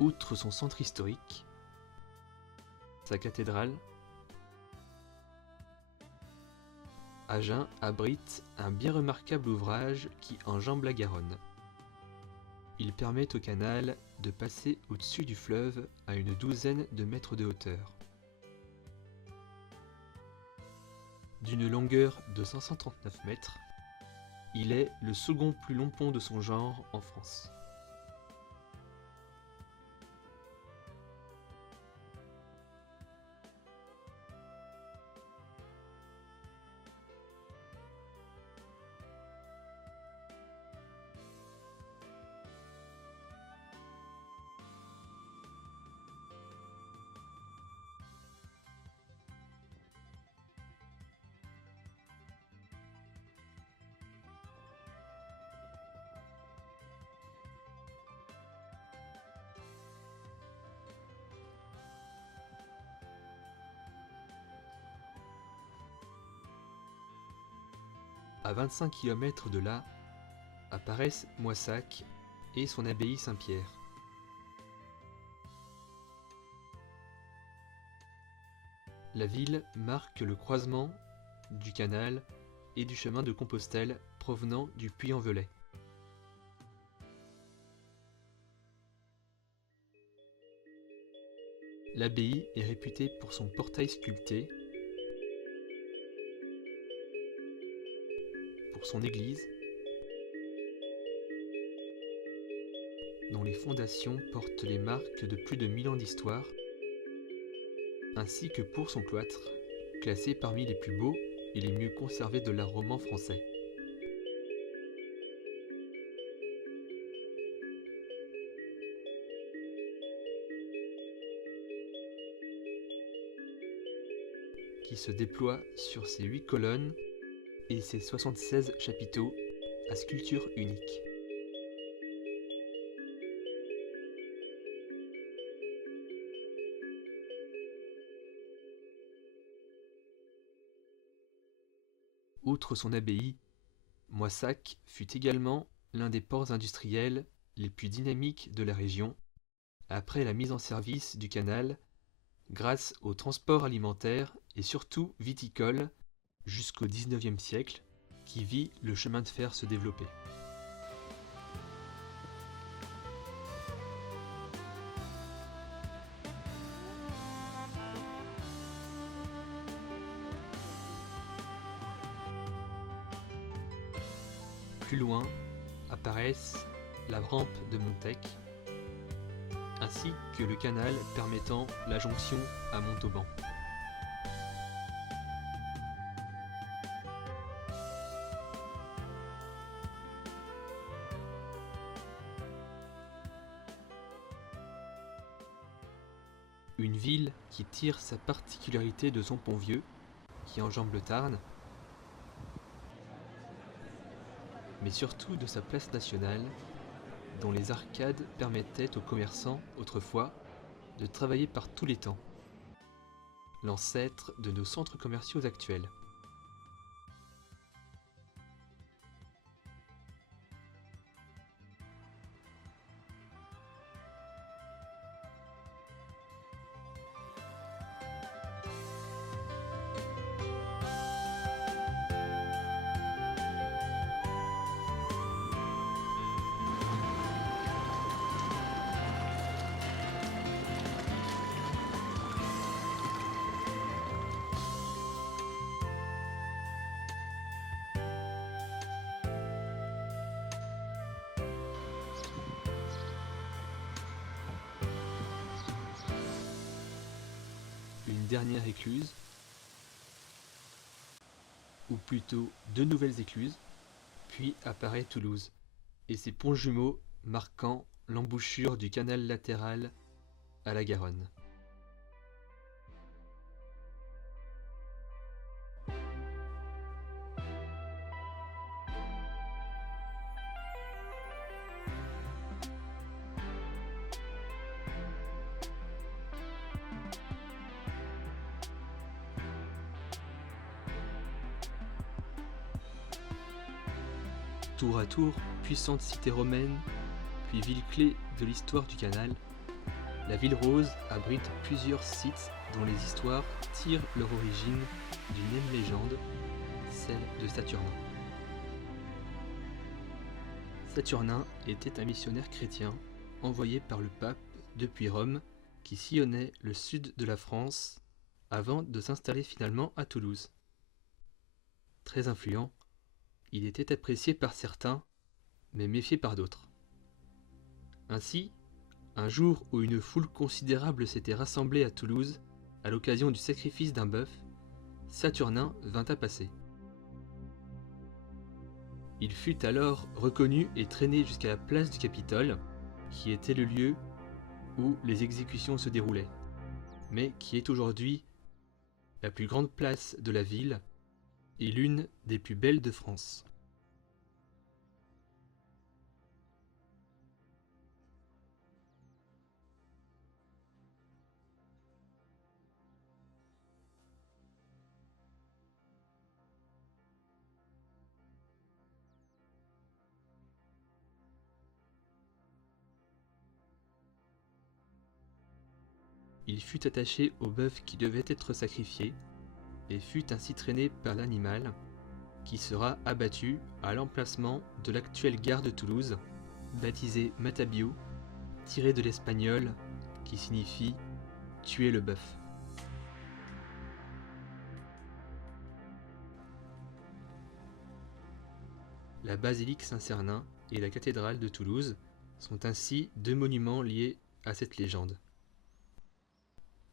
Outre son centre historique, sa cathédrale, Agen abrite un bien remarquable ouvrage qui enjambe la Garonne. Il permet au canal de passer au-dessus du fleuve à une douzaine de mètres de hauteur. D'une longueur de 539 mètres, il est le second plus long pont de son genre en France. À 25 km de là, apparaissent Moissac et son abbaye Saint-Pierre. La ville marque le croisement du canal et du chemin de Compostelle provenant du Puy-en-Velay. L'abbaye est réputée pour son portail sculpté, pour son église, dont les fondations portent les marques de plus de 1000 ans d'histoire, ainsi que pour son cloître, classé parmi les plus beaux et les mieux conservés de l'art roman français. Qui se déploie sur ses 8 colonnes et ses 76 chapiteaux à sculpture unique. Outre son abbaye, Moissac fut également l'un des ports industriels les plus dynamiques de la région, après la mise en service du canal, grâce au transport alimentaire et surtout viticole jusqu'au XIXe siècle, qui vit le chemin de fer se développer. Plus loin apparaissent la rampe de Montec, ainsi que le canal permettant la jonction à Montauban. Une ville qui tire sa particularité de son pont vieux, qui enjambe le Tarn, mais surtout de sa place nationale, dont les arcades permettaient aux commerçants, autrefois, de travailler par tous les temps. L'ancêtre de nos centres commerciaux actuels. Une dernière écluse, ou plutôt 2 nouvelles écluses, puis apparaît Toulouse, et ses ponts jumeaux marquant l'embouchure du canal latéral à la Garonne. Tour à tour, puissante cité romaine, puis ville clé de l'histoire du canal, La ville rose abrite plusieurs sites dont les histoires tirent leur origine d'une même légende, celle de Saturnin. Saturnin était un missionnaire chrétien envoyé par le pape depuis Rome qui sillonnait le sud de la France avant de s'installer finalement à Toulouse. Très influent, il était apprécié par certains, mais méfié par d'autres. Ainsi, un jour où une foule considérable s'était rassemblée à Toulouse à l'occasion du sacrifice d'un bœuf, Saturnin vint à passer. Il fut alors reconnu et traîné jusqu'à la place du Capitole, qui était le lieu où les exécutions se déroulaient, mais qui est aujourd'hui la plus grande place de la ville et l'une des plus belles de France. Il fut attaché au bœuf qui devait être sacrifié et fut ainsi traîné par l'animal qui sera abattu à l'emplacement de l'actuelle gare de Toulouse, baptisée Matabiau, tiré de l'espagnol qui signifie tuer le bœuf. La basilique Saint-Cernin et la cathédrale de Toulouse sont ainsi deux monuments liés à cette légende.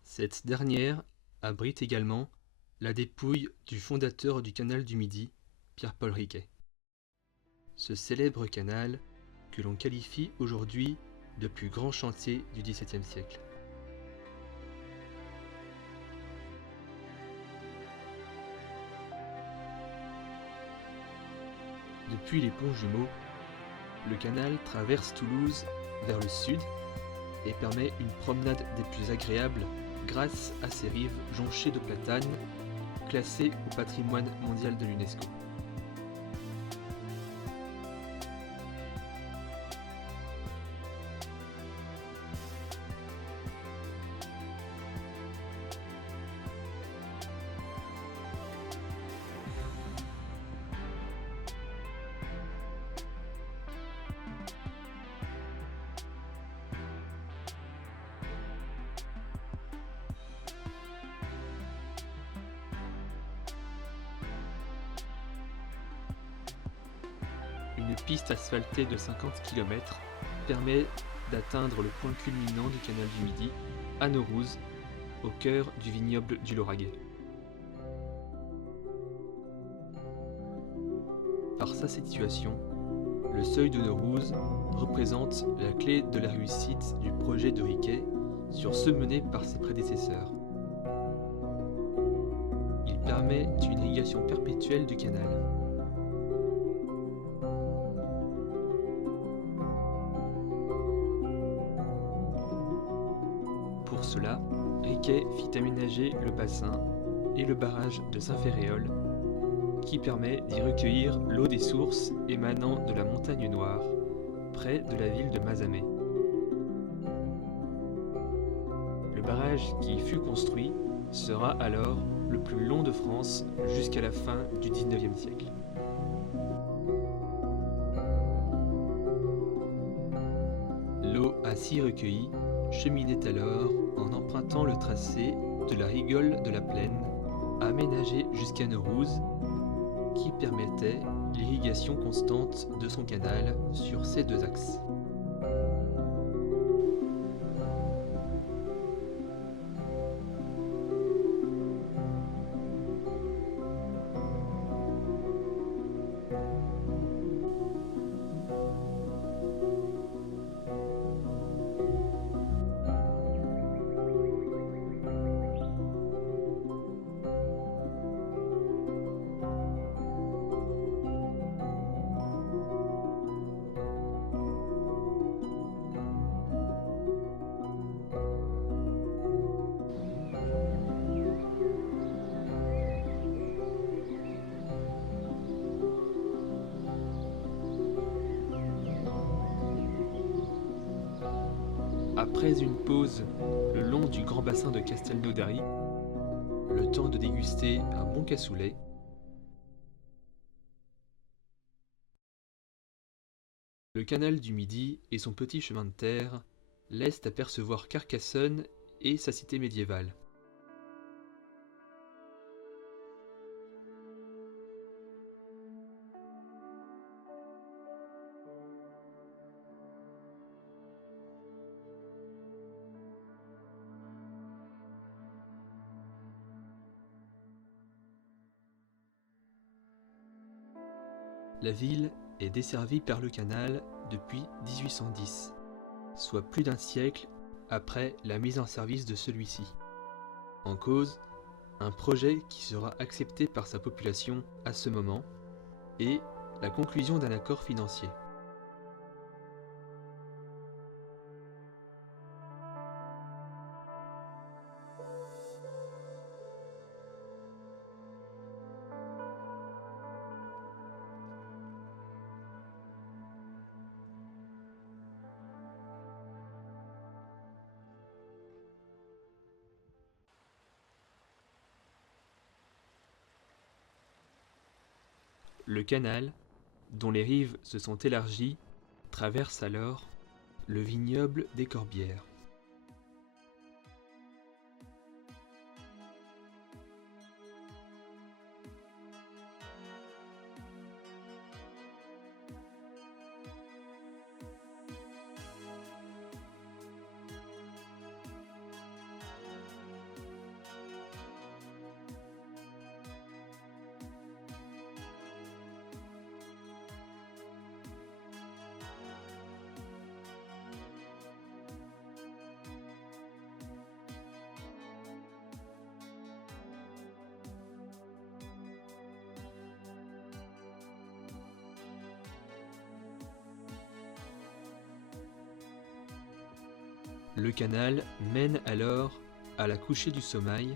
Cette dernière abrite également la dépouille du fondateur du canal du Midi, Pierre-Paul Riquet. Ce célèbre canal que l'on qualifie aujourd'hui de plus grand chantier du XVIIe siècle. Depuis les ponts jumeaux, le canal traverse Toulouse vers le sud et permet une promenade des plus agréables grâce à ses rives jonchées de platanes, classées au patrimoine mondial de l'UNESCO. Une piste asphaltée de 50 km permet d'atteindre le point culminant du canal du Midi, à Naurouze, au cœur du vignoble du Lauragais. Par sa situation, le seuil de Naurouze représente la clé de la réussite du projet de Riquet sur ceux menés par ses prédécesseurs. Il permet une irrigation perpétuelle du canal. Pour cela, Riquet fit aménager le bassin et le barrage de Saint-Ferréol, qui permet d'y recueillir l'eau des sources émanant de la Montagne Noire, près de la ville de Mazamet. Le barrage qui y fut construit sera alors le plus long de France jusqu'à la fin du XIXe siècle. L'eau ainsi recueillie cheminait alors en empruntant le tracé de la rigole de la Plaine, aménagée jusqu'à Naurouze, qui permettait l'irrigation constante de son canal sur ces deux axes. Après une pause le long du grand bassin de Castelnaudary, le temps de déguster un bon cassoulet, le canal du Midi et son petit chemin de terre laissent apercevoir Carcassonne et sa cité médiévale. La ville est desservie par le canal depuis 1810, soit plus d'un siècle après la mise en service de celui-ci. En cause, un projet qui sera accepté par sa population à ce moment et la conclusion d'un accord financier. Le canal, dont les rives se sont élargies, traverse alors le vignoble des Corbières. Le canal mène alors à la Couchée du Sommeil,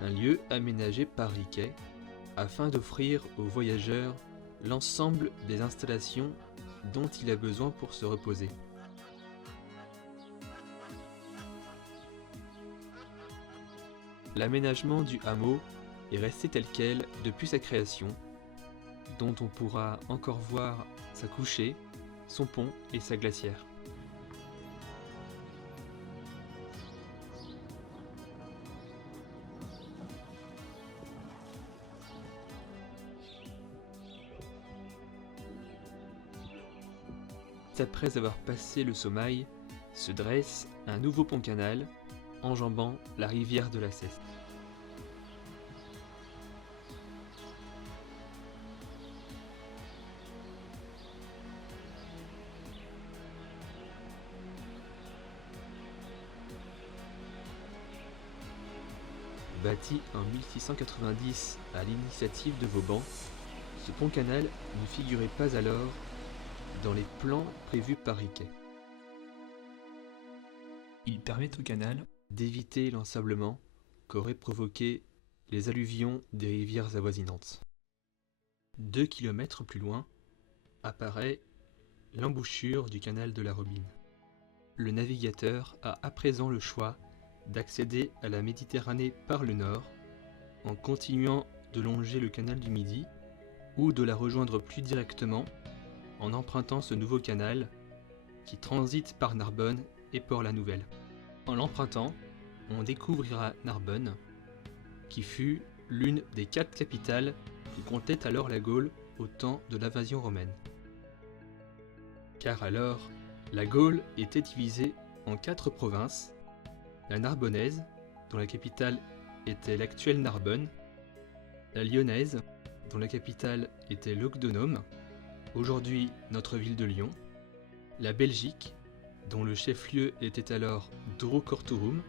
un lieu aménagé par Riquet afin d'offrir aux voyageurs l'ensemble des installations dont il a besoin pour se reposer. L'aménagement du hameau est resté tel quel depuis sa création, dont on pourra encore voir sa couchée, son pont et sa glacière. Après avoir passé le Sommeil, se dresse un nouveau pont-canal enjambant la rivière de la Ceste. Bâti en 1690 à l'initiative de Vauban, ce pont-canal ne figurait pas alors dans les plans prévus par Riquet. Il permet au canal d'éviter l'ensablement qu'auraient provoqué les alluvions des rivières avoisinantes. 2 kilomètres plus loin apparaît l'embouchure du canal de la Robine. Le navigateur a à présent le choix d'accéder à la Méditerranée par le nord, en continuant de longer le canal du Midi, ou de la rejoindre plus directement en empruntant ce nouveau canal qui transite par Narbonne et Port-la-Nouvelle. En l'empruntant, on découvrira Narbonne, qui fut l'une des 4 capitales que comptait alors la Gaule au temps de l'invasion romaine. Car alors, la Gaule était divisée en 4 provinces, la Narbonnaise, dont la capitale était l'actuelle Narbonne, la Lyonnaise, dont la capitale était Lugdunum, aujourd'hui notre ville de Lyon, la Belgique, dont le chef-lieu était alors Drocourtorum,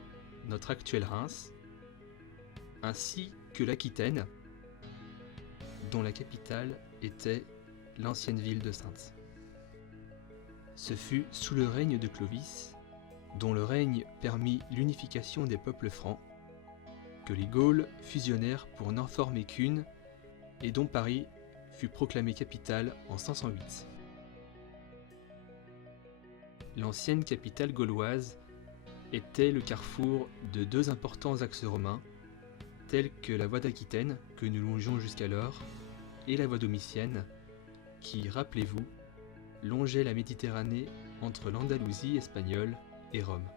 notre actuelle Reims, ainsi que l'Aquitaine, dont la capitale était l'ancienne ville de Saintes. Ce fut sous le règne de Clovis, dont le règne permit l'unification des peuples francs, que les Gaules fusionnèrent pour n'en former qu'une et dont Paris fut proclamée capitale en 508. L'ancienne capitale gauloise était le carrefour de deux importants axes romains, tels que la voie d'Aquitaine, que nous longions jusqu'alors, et la voie domitienne, qui, rappelez-vous, longeait la Méditerranée entre l'Andalousie espagnole et Rome.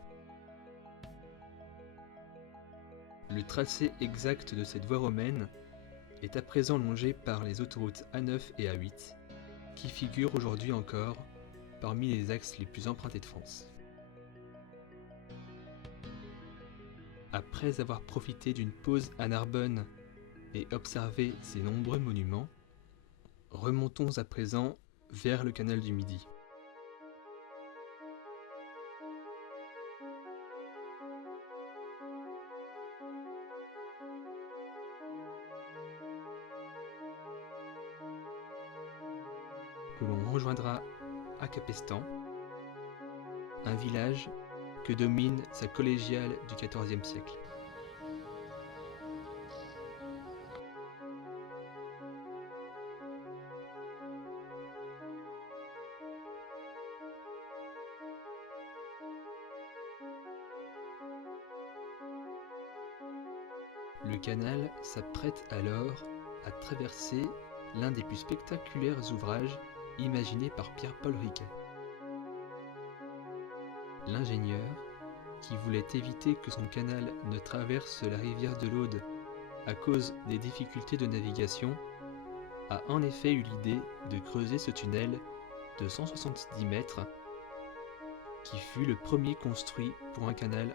Le tracé exact de cette voie romaine est à présent longé par les autoroutes A9 et A8, qui figurent aujourd'hui encore parmi les axes les plus empruntés de France. Après avoir profité d'une pause à Narbonne et observé ses nombreux monuments, remontons à présent vers le canal du Midi. Que l'on rejoindra à Capestan, un village que domine sa collégiale du XIVe siècle. Le canal s'apprête alors à traverser l'un des plus spectaculaires ouvrages imaginés par Pierre-Paul Riquet. L'ingénieur, qui voulait éviter que son canal ne traverse la rivière de l'Aude à cause des difficultés de navigation, a en effet eu l'idée de creuser ce tunnel de 170 mètres, qui fut le premier construit pour un canal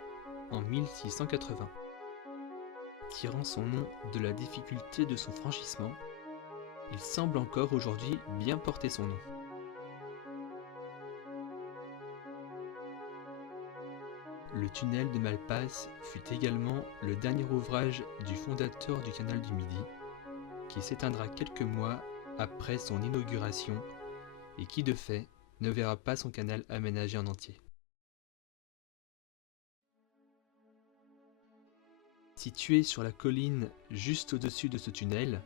en 1680. Tirant son nom de la difficulté de son franchissement, il semble encore aujourd'hui bien porter son nom. Le tunnel de Malpasse fut également le dernier ouvrage du fondateur du canal du Midi, qui s'éteindra quelques mois après son inauguration et qui de fait ne verra pas son canal aménagé en entier. Situé sur la colline juste au-dessus de ce tunnel,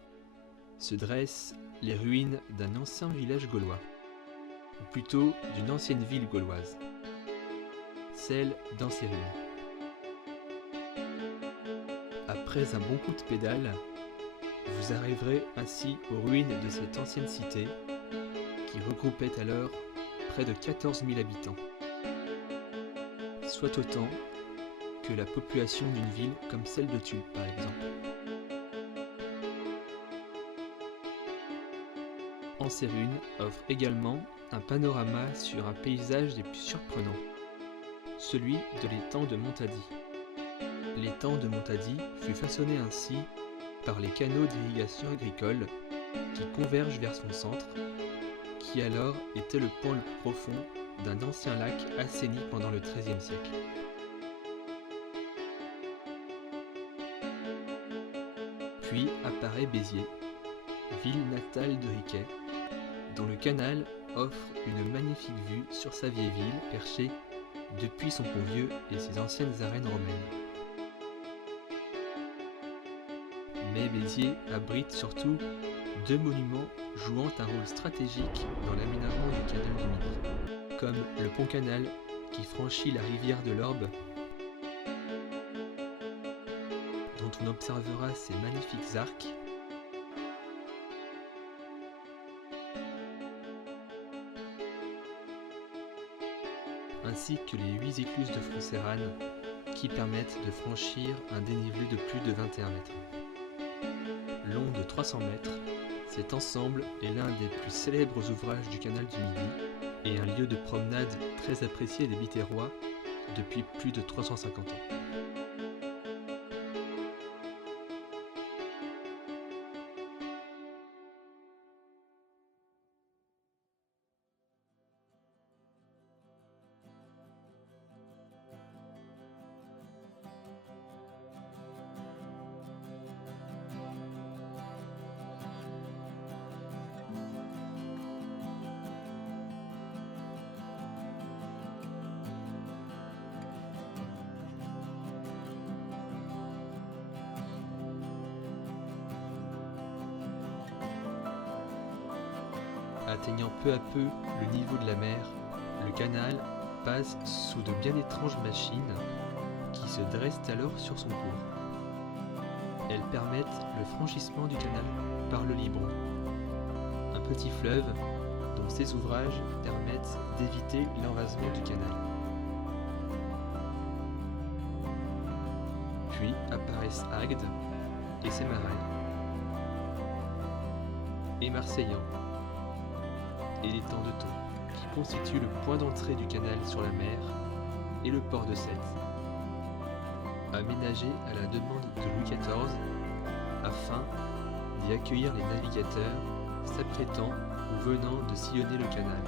se dressent les ruines d'un ancien village gaulois, ou plutôt d'une ancienne ville gauloise, celle d'Ancérunes. Après un bon coup de pédale, vous arriverez ainsi aux ruines de cette ancienne cité qui regroupait alors près de 14 000 habitants, soit autant que la population d'une ville comme celle de Tulle par exemple. Ancérunes offre également un panorama sur un paysage des plus surprenants, celui de l'étang de Montady. L'étang de Montady fut façonné ainsi par les canaux d'irrigation agricole qui convergent vers son centre, qui alors était le point le plus profond d'un ancien lac assaini pendant le XIIIe siècle. Puis apparaît Béziers, ville natale de Riquet, dont le canal offre une magnifique vue sur sa vieille ville perchée depuis son pont vieux et ses anciennes arènes romaines. Mais Béziers abrite surtout deux monuments jouant un rôle stratégique dans l'aménagement du canal du Midi, comme le pont-canal qui franchit la rivière de l'Orbe, dont on observera ses magnifiques arcs, ainsi que les 8 écluses de Froncerane qui permettent de franchir un dénivelé de plus de 21 mètres. Long de 300 mètres, cet ensemble est l'un des plus célèbres ouvrages du canal du Midi et un lieu de promenade très apprécié des Biterrois depuis plus de 350 ans. Atteignant peu à peu le niveau de la mer, le canal passe sous de bien étranges machines qui se dressent alors sur son cours. Elles permettent le franchissement du canal par le Libron, un petit fleuve dont ces ouvrages permettent d'éviter l'envasement du canal. Puis apparaissent Agde et ses marais, et Marseillan, et l'étang de Thon, qui constitue le point d'entrée du canal sur la mer, et le port de Sète, aménagé à la demande de Louis XIV afin d'y accueillir les navigateurs s'apprêtant ou venant de sillonner le canal.